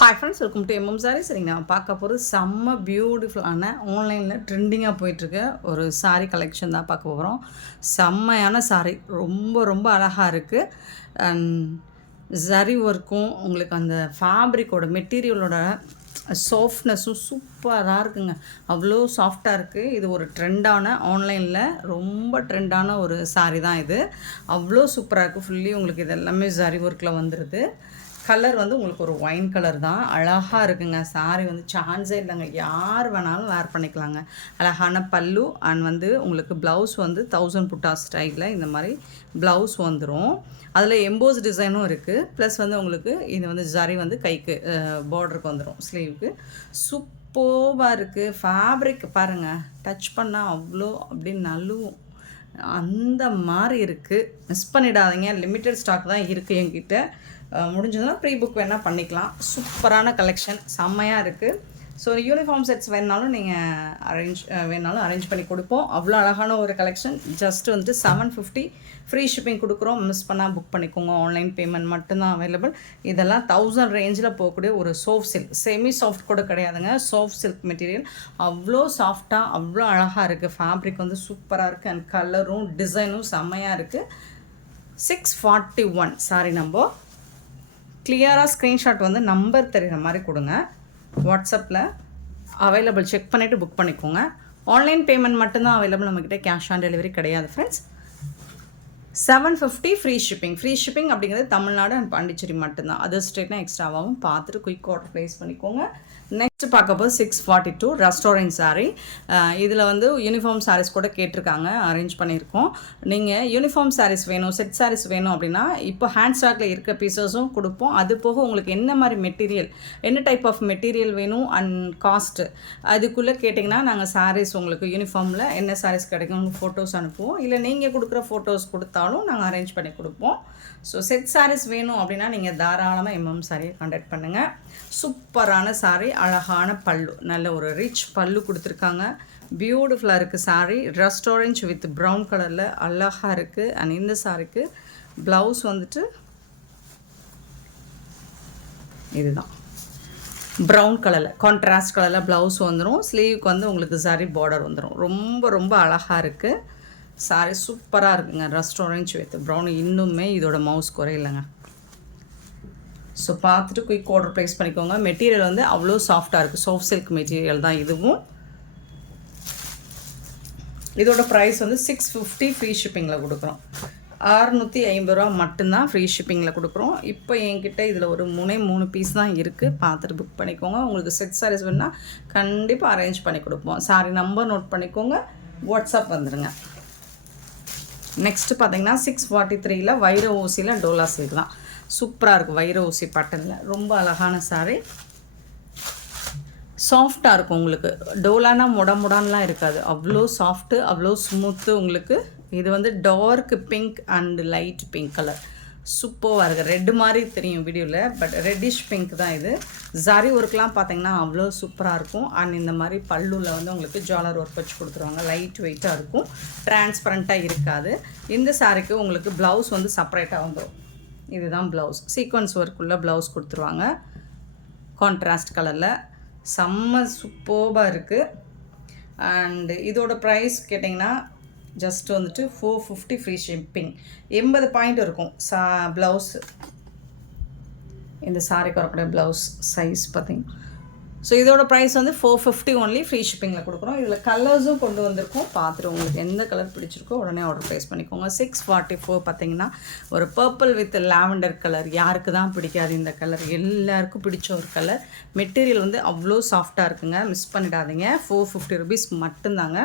Hi friends, welcome to MM sari. சரிங்க, நான் பார்க்க போகிறது செம்ம பியூட்டிஃபுல்லான ஆன்லைனில் ட்ரெண்டிங்காக போயிட்டுருக்க ஒரு சாரீ கலெக்ஷன் தான் பார்க்க போகிறோம். செம்மையான சாரீ, ரொம்ப ரொம்ப அழகாக இருக்குது. அண்ட் ஜரி ஒர்க்கும் உங்களுக்கு அந்த ஃபேப்ரிக்கோட மெட்டீரியலோட சாஃப்ட்னஸும் சூப்பராக இருக்குங்க. அவ்வளோ சாஃப்டாக இருக்குது. இது ஒரு ட்ரெண்டான ஆன்லைனில் ரொம்ப ட்ரெண்டான ஒரு சாரீ தான் இது. அவ்வளோ சூப்பராக இருக்குது. ஃபுல்லி உங்களுக்கு இது எல்லாமே ஜரி ஒர்க்கில் வந்துடுது. கலர் வந்து உங்களுக்கு ஒரு ஒயின் கலர் தான். அழகாக இருக்குங்க. சாரீ வந்து சான்ஸே இல்லைங்க, யார் வேணாலும் வேர் பண்ணிக்கலாங்க. அழகான பல்லு அண்ட் வந்து உங்களுக்கு ப்ளவுஸ் வந்து 1000 புட்டா ஸ்டைலில் இந்த மாதிரி ப்ளவுஸ் வந்துடும். அதில் எம்போஸ் டிசைனும் இருக்குது. ப்ளஸ் வந்து உங்களுக்கு இது வந்து ஜரி வந்து கைக்கு பார்டருக்கு வந்துடும், ஸ்லீவுக்கு. சூப்பராக இருக்குது. ஃபேப்ரிக் பாருங்கள், டச் பண்ணால் அவ்வளோ அப்படின்னு நழுவும், அந்த மாதிரி இருக்குது. மிஸ் பண்ணிடாதீங்க. லிமிட்டட் ஸ்டாக் தான் இருக்குது என்கிட்ட. முடிஞ்சதுன்னா ப்ரீ புக் வேணால் பண்ணிக்கலாம். சூப்பரான கலெக்ஷன், செம்மையாக இருக்குது. ஸோ யூனிஃபார்ம் செட்ஸ் வேணாலும் நீங்கள் அரேஞ்ச் பண்ணி கொடுப்போம். அவ்வளோ அழகான ஒரு கலெக்ஷன். ஜஸ்ட் வந்து 750 ஃப்ரீ ஷிப்பிங் கொடுக்குறோம். மிஸ் பண்ணால் புக் பண்ணிக்கோங்க. ஆன்லைன் பேமெண்ட் மட்டும்தான் அவைலபிள். இதெல்லாம் 1000 ரேஞ்சில் போகக்கூடிய ஒரு சாஃப்ட் சில்க், செமி சாஃப்ட் கூட கிடையாதுங்க, சாஃப்ட் சில்க் மெட்டீரியல். அவ்வளோ சாஃப்டாக அவ்வளோ அழகாக இருக்குது. ஃபேப்ரிக் வந்து சூப்பராக இருக்குது. அண்ட் கலரும் டிசைனும் செம்மையாக இருக்குது. 641 சாரி நம்பர். கிளியராக ஸ்க்ரீன்ஷாட் வந்து நம்பர் தெரிகிற மாதிரி கொடுங்க. வாட்ஸ்அப்பில் அவைலபிள் செக் பண்ணிவிட்டு புக் பண்ணிக்கோங்க. ஆன்லைன் பேமெண்ட் மட்டும்தான் அவைலபிள் நம்மக்கிட்ட. கேஷ் ஆன் டெலிவரி கிடையாது friends. 750 free shipping. Free shipping அப்படிங்கிறது தமிழ்நாடு அண்ட் பாண்டிச்சேரி மட்டும்தான். அதர் ஸ்டேட்னா எக்ஸ்ட்ராவாகவும் பார்த்துட்டு குயிக் ஆர்டர் ப்ளேஸ் பண்ணிக்கோங்க. நெக்ஸ்ட் பார்க்க போது 642 ரெஸ்டாரண்ட் சாரீ. இதில் வந்து யூனிஃபார்ம் சாரீஸ் கூட கேட்டிருக்காங்க, அரேஞ்ச் பண்ணியிருக்கோம். நீங்கள் யூனிஃபார்ம் சாரீஸ் வேணும், செட் சாரீஸ் வேணும் அப்படின்னா இப்போ ஹேண்ட் ஸ்டாக்கில் இருக்க பீசஸும் கொடுப்போம். அது போக உங்களுக்கு என்ன மாதிரி மெட்டீரியல், என்ன டைப் ஆஃப் மெட்டீரியல் வேணும் அண்ட் காஸ்ட்டு அதுக்குள்ளே கேட்டிங்கன்னா நாங்கள் சாரீஸ் உங்களுக்கு யூனிஃபார்மில் என்ன சாரீஸ் கிடைக்கும் ஃபோட்டோஸ் அனுப்புவோம். இல்லை நீங்கள் கொடுக்குற ஃபோட்டோஸ் கொடுத்தாலும் நாங்கள் அரேஞ்ச் பண்ணி கொடுப்போம். ஸோ செட் சாரீஸ் வேணும் அப்படின்னா நீங்கள் தாராளமாக எம்எம் சாரியை கான்டாக்ட் பண்ணுங்கள். சூப்பரான சாரீ, அழகான பல்லு, நல்ல ஒரு ரிச் பல்லு கொடுத்துருக்காங்க. பியூட்டிஃபுல்லாக இருக்குது சாரீ. ரெஸ்டாரண்ட் வித் ப்ரௌன் கலரில் அழகாக இருக்குது. அண்ட் இந்த சாரிக்கு ப்ளவுஸ் வந்துட்டு இதுதான் ப்ரௌன் கலரில், கான்ட்ராஸ்ட் கலரில் ப்ளவுஸ் வந்துடும். ஸ்லீவுக்கு வந்து உங்களுக்கு சாரி பார்டர் வந்துடும். ரொம்ப ரொம்ப அழகாக இருக்குது சாரி. சூப்பராக இருக்குங்க. Restaurant with brown. இன்னுமே இதோட மவுஸ் குறையில்லைங்க. ஸோ பார்த்துட்டு குயிக் ஆர்டர் ப்ளேஸ் பண்ணிக்கோங்க. மெட்டீரியல் வந்து அவ்வளோ சாஃப்டாக இருக்குது. சாஃப்ட் சில்க் மெட்டீரியல் தான் இதுவும். இதோட ப்ரைஸ் வந்து 650 ஃப்ரீ ஷிப்பிங்கில் கொடுக்குறோம். 650 ரூபா மட்டும்தான் ஃப்ரீ ஷிப்பிங்கில் கொடுக்குறோம். இப்போ என்கிட்ட இதில் ஒரு 3 பீஸ் தான் இருக்குது. பார்த்துட்டு புக் பண்ணிக்கோங்க. உங்களுக்கு செட் சாரீஸ் வேணுன்னா கண்டிப்பாக அரேஞ்ச் பண்ணி கொடுப்போம். சாரி நம்பர் நோட் பண்ணிக்கோங்க, வாட்ஸ்அப் வந்துடுங்க. நெக்ஸ்ட்டு பார்த்தீங்கன்னா 643 வைர ஊசியில் டோலா சில்க் தான். சூப்பராக இருக்குது. வைர ஊசி பட்டனில் ரொம்ப அழகான சாரீ. சாஃப்டாக இருக்கும். உங்களுக்கு டோலானா முடான்லாம் இருக்காது. அவ்வளோ சாஃப்ட்டு, அவ்வளோ ஸ்மூத்து உங்களுக்கு. இது வந்து dark pink and light pink colour. சூப்பராக இருக்குது. ரெட்டு மாதிரி தெரியும் வீடியோவில், பட் ரெட்டிஷ் பிங்க் தான் இது. ஜரி ஒர்க்லாம் பார்த்தீங்கன்னா அவ்வளோ சூப்பராக இருக்கும். அண்ட் இந்த மாதிரி பல்லுவில் வந்து உங்களுக்கு ஜாலர் ஒர்க் வச்சு கொடுத்துருவாங்க. லைட் வெயிட்டாக இருக்கும், டிரான்ஸ்பரண்ட்டாக இருக்காது. இந்த சாரிக்கு உங்களுக்கு ப்ளவுஸ் வந்து செப்பரேட்டாக வந்துடும். இதுதான் ப்ளவுஸ். சீக்வன்ஸ் ஒர்க்குள்ளே ப்ளவுஸ் கொடுத்துருவாங்க, கான்ட்ராஸ்ட் கலரில். செம்ம சூப்பராக இருக்குது. அண்டு இதோட ப்ரைஸ் கேட்டிங்கன்னா ஜஸ்ட் வந்துட்டு 450 ஃப்ரீ ஷிப்பிங். 80 பாயிண்ட் இருக்கும் ப்ளவுஸ். இந்த சாரிக்கு வரக்கூடிய ப்ளவுஸ் சைஸ் பார்த்திங்க. ஸோ இதோட ப்ரைஸ் வந்து 450 ஒன்லி ஃப்ரீ ஷிப்பிங்கில் கொடுக்குறோம். இதில் கலர்ஸும் கொண்டு வந்திருக்கோம். பார்த்துட்டு உங்களுக்கு எந்த கலர் பிடிச்சிருக்கோ உடனே ஆர்டர் ப்ளேஸ் பண்ணிக்கோங்க. 644 பார்த்திங்கன்னா ஒரு பர்பிள் வித் லாவெண்டர் கலர். யாருக்கு தான் பிடிக்காது இந்த கலர்? எல்லாருக்கும் பிடிச்ச ஒரு கலர். மெட்டீரியல் வந்து அவ்வளோ சாஃப்டாக இருக்குங்க, மிஸ் பண்ணிடாதீங்க. 450 ருபீஸ் மட்டும்தாங்க.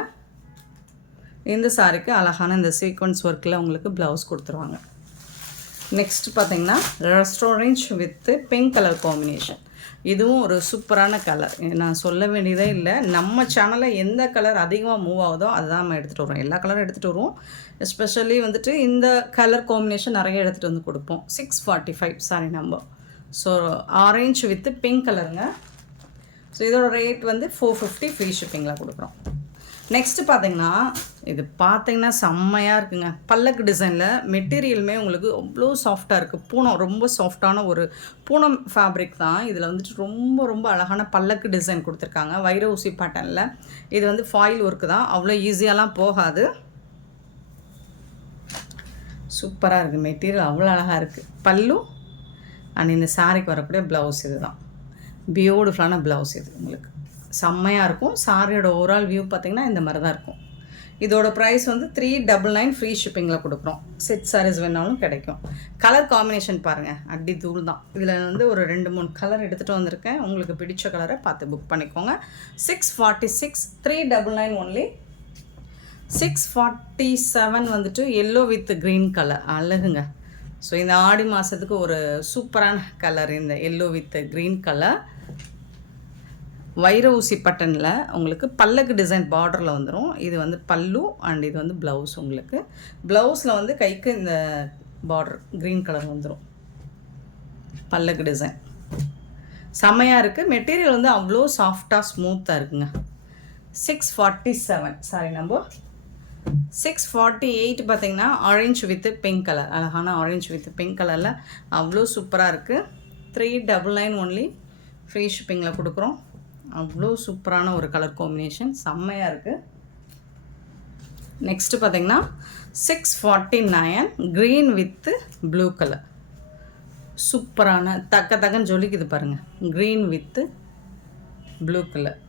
இந்த சாரிக்கு அழகான இந்த சீக்வன்ஸ் ஒர்க்கில் உங்களுக்கு ப்ளவுஸ் கொடுத்துருவாங்க. நெக்ஸ்ட் பார்த்திங்கன்னா restaurant with pink colour combination. இதுவும் ஒரு சூப்பரான கலர். நான் சொல்ல வேண்டியதே இல்லை. நம்ம சேனலில் எந்த கலர் அதிகமாக மூவ் ஆகுதோ அதுதான் நம்ம எடுத்துகிட்டு வரோம். எல்லா கலரும் எடுத்துகிட்டு வருவோம். எஸ்பெஷலி வந்துட்டு இந்த கலர் காம்பினேஷன் நிறைய எடுத்துகிட்டு வந்து கொடுப்போம். 645 sorry number. So orange with pink கலருங்க. ஸோ இதோட ரேட் வந்து 450 ஃப்ரீ ஷிப்பிங்கில் கொடுக்குறோம். நெக்ஸ்ட்டு பார்த்தீங்கன்னா இது பார்த்தீங்கன்னா செம்மையாக இருக்குங்க. பல்லக்கு டிசைனில் மெட்டீரியலுமே உங்களுக்கு அவ்வளோ சாஃப்டாக இருக்குது. பூனம் ரொம்ப சாஃப்டான ஒரு பூனம் ஃபேப்ரிக் தான். இதில் வந்துட்டு ரொம்ப ரொம்ப அழகான பல்லக்கு டிசைன் கொடுத்துருக்காங்க. வைர ஊசி பேட்டர்னில். இது வந்து ஃபாயில் ஒர்க்கு தான், அவ்வளோ ஈஸியாலாம் போகாது. சூப்பராக இருக்குது. மெட்டீரியல் அவ்வளோ அழகாக இருக்குது. பல்லு அண்ட் இந்த சாரிக்கு வரக்கூடிய ப்ளவுஸ் இது தான். பியூட்டிஃபுல்லான ப்ளவுஸ் இது உங்களுக்கு செம்மையாக இருக்கும். சாரியோட ஓவரால் வியூ பார்த்திங்கன்னா இந்த மாதிரி தான் இருக்கும். இதோட ப்ரைஸ் வந்து 399 ஃப்ரீ ஷிப்பிங்கில் கொடுக்குறோம். செட் சாரீஸ் வேணாலும் கிடைக்கும். கலர் காம்பினேஷன் பாருங்கள், அடி தூள் தான். இதில் வந்து ஒரு 2-3 கலர் எடுத்துகிட்டு வந்திருக்கேன். உங்களுக்கு பிடிச்ச கலரை பார்த்து புக் பண்ணிக்கோங்க. 646 399 ஒன்லி. 647 வந்துட்டு எல்லோ வித் க்ரீன் கலர் அழகுங்க. ஸோ இந்த ஆடி மாதத்துக்கு ஒரு சூப்பரான கலர் இந்த எல்லோ வித் க்ரீன் கலர். வைர ஊசி பட்டனில் உங்களுக்கு பல்லக்கு டிசைன் பார்டரில் வந்துடும். இது வந்து பல்லு அண்ட் இது வந்து ப்ளவுஸ். உங்களுக்கு ப்ளவுஸில் வந்து கைக்கு இந்த பார்டர் க்ரீன் கலர் வந்துடும். பல்லக்கு டிசைன் செம்மையாக இருக்குது. மெட்டீரியல் வந்து அவ்வளோ சாஃப்டாக ஸ்மூத்தாக இருக்குங்க. 647 சாரி நம்பர் 648 பார்த்திங்கன்னா ஆரஞ்ச் வித் பிங்க் கலர், அழகான ஆரஞ்ச் வித் பிங்க் கலரில் அவ்வளோ சூப்பராக இருக்குது. 399 ஒன்லி ஃப்ரீ ஷிப்பிங்கில் கொடுக்குறோம். அவ்வளோ சூப்பரான ஒரு கலர் காம்பினேஷன் செம்மையாக இருக்குது. நெக்ஸ்ட்டு பார்த்திங்கன்னா 649 க்ரீன் வித்து ப்ளூ கலர். சூப்பரான தக்கன்னு ஜொலிக்குது பாருங்கள். Green with blue colour.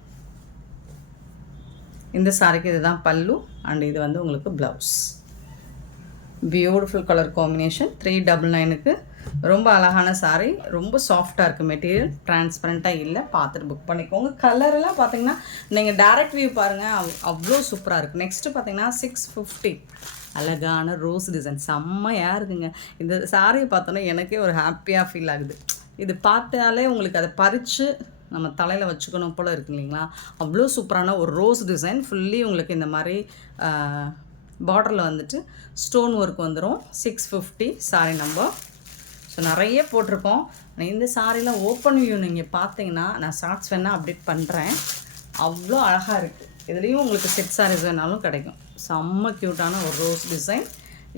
இந்த சாரிக்கு இதுதான் பல்லு அண்ட் இது வந்து உங்களுக்கு ப்ளவுஸ். Beautiful colour combination. 399க்கு ரொம்ப அழகான சாரீ. ரொம்ப சாஃப்டாக இருக்குது. மெட்டீரியல் டிரான்ஸ்பரண்ட்டாக இல்லை. பார்த்துட்டு புக் பண்ணிக்கோங்க. கலரெல்லாம் பார்த்தீங்கன்னா நீங்கள் டேரக்ட் வியூ பாருங்கள், அவ்வளோ சூப்பராக இருக்குது. நெக்ஸ்ட்டு பார்த்தீங்கன்னா 650 அழகான ரோஸ் டிசைன் செம்மையாக இருக்குங்க. இந்த சாரியை பார்த்தோன்னா எனக்கே ஒரு ஹாப்பியாக ஃபீல் ஆகுது. இது பார்த்தாலே உங்களுக்கு அதை பறித்து நம்ம தலையில் வச்சுக்கணும் போல் இருக்கு இல்லைங்களா? அவ்வளோ சூப்பரான ஒரு ரோஸ் டிசைன். ஃபுல்லி உங்களுக்கு இந்த மாதிரி பார்டரில் வந்துட்டு ஸ்டோன் ஒர்க் வந்துடும். 650 சாரி நம்பர். ஸோ நிறைய போட்டிருக்கோம். இந்த சாரிலாம் ஓப்பன் வியூ நீங்கள் பார்த்தீங்கன்னா நான் ஷார்ட்ஸ் வேணால் அப்டேட் பண்ணுறேன். அவ்வளோ அழகாக இருக்குது. இதுலேயும் உங்களுக்கு செட் சாரீஸ் வேணாலும் கிடைக்கும். செம்ம க்யூட்டான ஒரு ரோஸ் டிசைன்.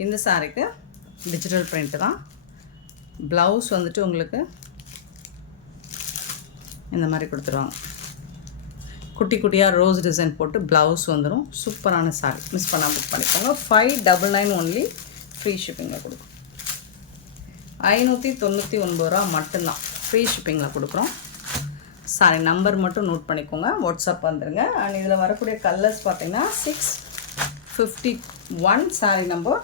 இந்த சாரிக்கு டிஜிட்டல் பிரிண்ட்டு தான். ப்ளவுஸ் வந்துட்டு உங்களுக்கு இந்த மாதிரி கொடுத்துருவாங்க. குட்டி குட்டியாக ரோஸ் டிசைன் போட்டு ப்ளவுஸ் வந்துடும். சூப்பரான சாரி. மிஸ் பண்ணால் புக் பண்ணிக்கோங்க. 599 ஒன்லி ஃப்ரீ ஷிப்பிங்கில் கொடுக்கும். 599 ரூபா மட்டும்தான் ஃப்ரீ ஷிப்பிங்கில் கொடுக்குறோம். சாரி நம்பர் மட்டும் நோட் பண்ணிக்கோங்க. வாட்ஸ்அப் வந்துடுங்க. அண்ட் இதில் வரக்கூடிய கலர்ஸ் பார்த்தீங்கன்னா 651 சாரி நம்பர்.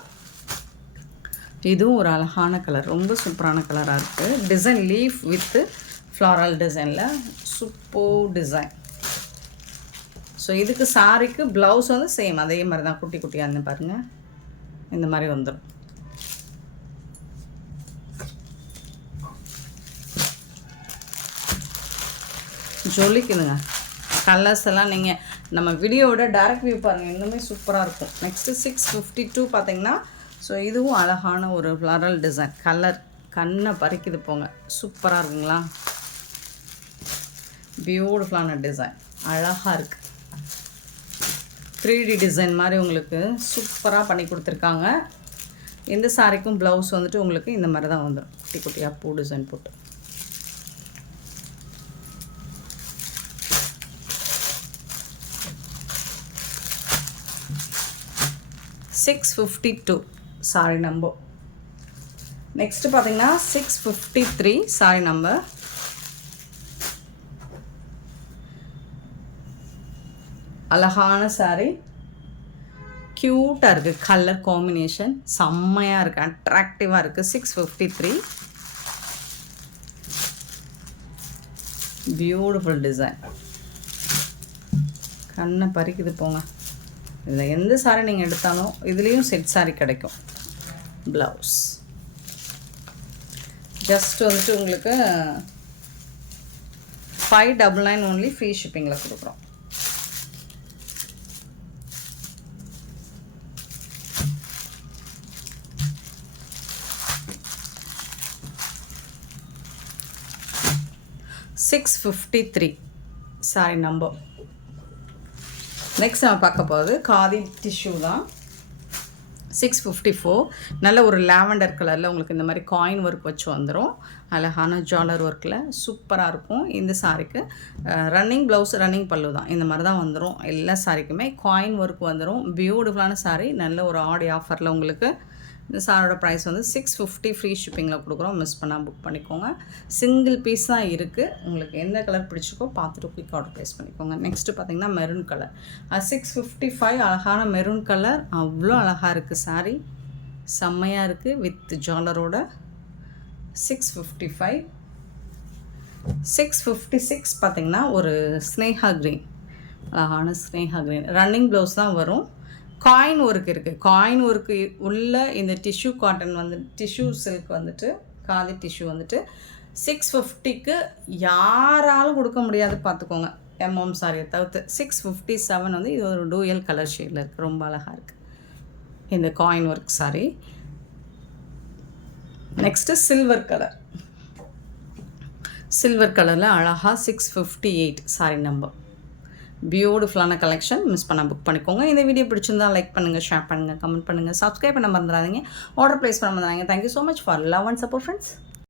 இதுவும் ஒரு அழகான கலர், ரொம்ப சூப்பரான கலராக இருக்குது. டிசைன் லீஃப் வித்து ஃப்ளாரல் டிசைனில் சூப்பர் டிசைன். ஸோ இதுக்கு சாரிக்கு ப்ளவுஸ் வந்து சேம் அதே மாதிரி தான், குட்டி குட்டியாக இருந்து பாருங்கள் இந்த மாதிரி வந்துடும். ஜொலிக்குதுங்க. கலர்ஸ் எல்லாம் நீங்கள் நம்ம வீடியோவோட டேரக்ட் வியூ பாருங்கள், இன்னுமே சூப்பராக இருக்கும். நெக்ஸ்ட்டு 652 பார்த்தீங்கன்னா ஸோ இதுவும் அழகான ஒரு ஃப்ளாரல் டிசைன். கலர் கண்ணை பறிக்குது போங்க. சூப்பராக இருக்குங்களா? பியூட்டிஃபுல்லான டிசைன், அழகாக இருக்குது. 3D டிசைன் மாதிரி உங்களுக்கு சூப்பராக பண்ணி கொடுத்துருக்காங்க. இந்த சாரிக்கும் ப்ளவுஸ் வந்துட்டு உங்களுக்கு இந்த மாதிரி தான் வந்துடும். குட்டி குட்டியாக பூ டிசைன் போட்டு. $652 சாரி நம்பர். நெக்ஸ்ட்டு பார்த்தீங்கன்னா 653 சாரி நம்பர். அழகான சாரி, க்யூட்டாக இருக்குது. கலர் காம்பினேஷன் செம்மையாக இருக்குது, அட்ராக்டிவாக இருக்குது. 653 பியூட்டிஃபுல் டிசைன். கண்ணை பறிக்குது போங்க. இதில் எந்த சாரி நீங்கள் எடுத்தாலும் இதுலேயும் செட் சாரி கிடைக்கும். ப்ளவுஸ் ஜஸ்ட் வந்துட்டு உங்களுக்கு 599 ஒன்லி ஃப்ரீ ஷிப்பிங்கில் கொடுக்குறோம். $653 சாரி நம்பர். நெக்ஸ்ட் நம்ம பார்க்க போகிறது காதி டிஷ்யூ தான். 654. நல்ல ஒரு லாவெண்டர் கலரில் உங்களுக்கு இந்த மாதிரி காயின் ஒர்க் வச்சு வந்துடும். அழகான ஜாலர் ஒர்க்கில் சூப்பராக இருக்கும். இந்த சாரிக்கு ரன்னிங் ப்ளவுஸ், ரன்னிங் பல்லு தான். இந்த மாதிரி தான் வந்துடும். எல்லா சாரிக்குமே காயின் ஒர்க் வந்துடும். பியூட்டிஃபுல்லான சாரி. நல்ல ஒரு ஆடி ஆஃபரில் உங்களுக்கு இந்த சாரோட ப்ரைஸ் வந்து 650 ஃப்ரீ ஷிப்பிங்கில் கொடுக்குறோம். மிஸ் பண்ணால் புக் பண்ணிக்கோங்க. சிங்கிள் பீஸ் தான் இருக்குது. உங்களுக்கு எந்த கலர் பிடிச்சிருக்கோ பார்த்துட்டு குயிக் ஆர்டர் ப்ளேஸ் பண்ணிக்கோங்க. நெக்ஸ்ட்டு பார்த்திங்கன்னா மெரூன் கலர். 655 அழகான மெரூன் கலர். அவ்வளோ அழகாக இருக்குது சாரீ. செம்மையாக இருக்குது வித் ஜாலரோட. 655. 656 பார்த்திங்கன்னா ஒரு ஸ்னேஹா க்ரீன், அழகான ஸ்னேஹா க்ரீன். ரன்னிங் ப்ளவுஸ் தான் வரும். காயின் ஒர்க் இருக்குது. காயின் ஒர்க்கு உள்ள இந்த டிஷ்யூ காட்டன் வந்து டிஷ்யூ சில்க் வந்துட்டு காதி டிஷ்யூ வந்துட்டு 650க்கு யாராலும் கொடுக்க முடியாது பார்த்துக்கோங்க. எம்எம் சாரியை தவிர்த்து 657 வந்து இது ஒரு டூயல் கலர் ஷேடில் இருக்குது. ரொம்ப அழகாக இருக்குது இந்த coin work sorry. Next silver colour. Silver கலரில் அழகாக 658 சாரி நம்பர். பியூட்டிஃபுல்லான கலெக்ஷன். மிஸ் பண்ண புக் பண்ணிக்கோங்க. இந்த வீடியோ பிடிச்சிருந்தா லைக் பண்ணுங்கள், ஷேர் பண்ணுங்கள், கமெண்ட் பண்ணுங்கள், சப்ஸ்கிரைப் பண்ண மறந்துடாதீங்க, ஆர்டர் ப்ளேஸ் பண்ண மறந்துடாதீங்க. Thank you so much for love and support friends.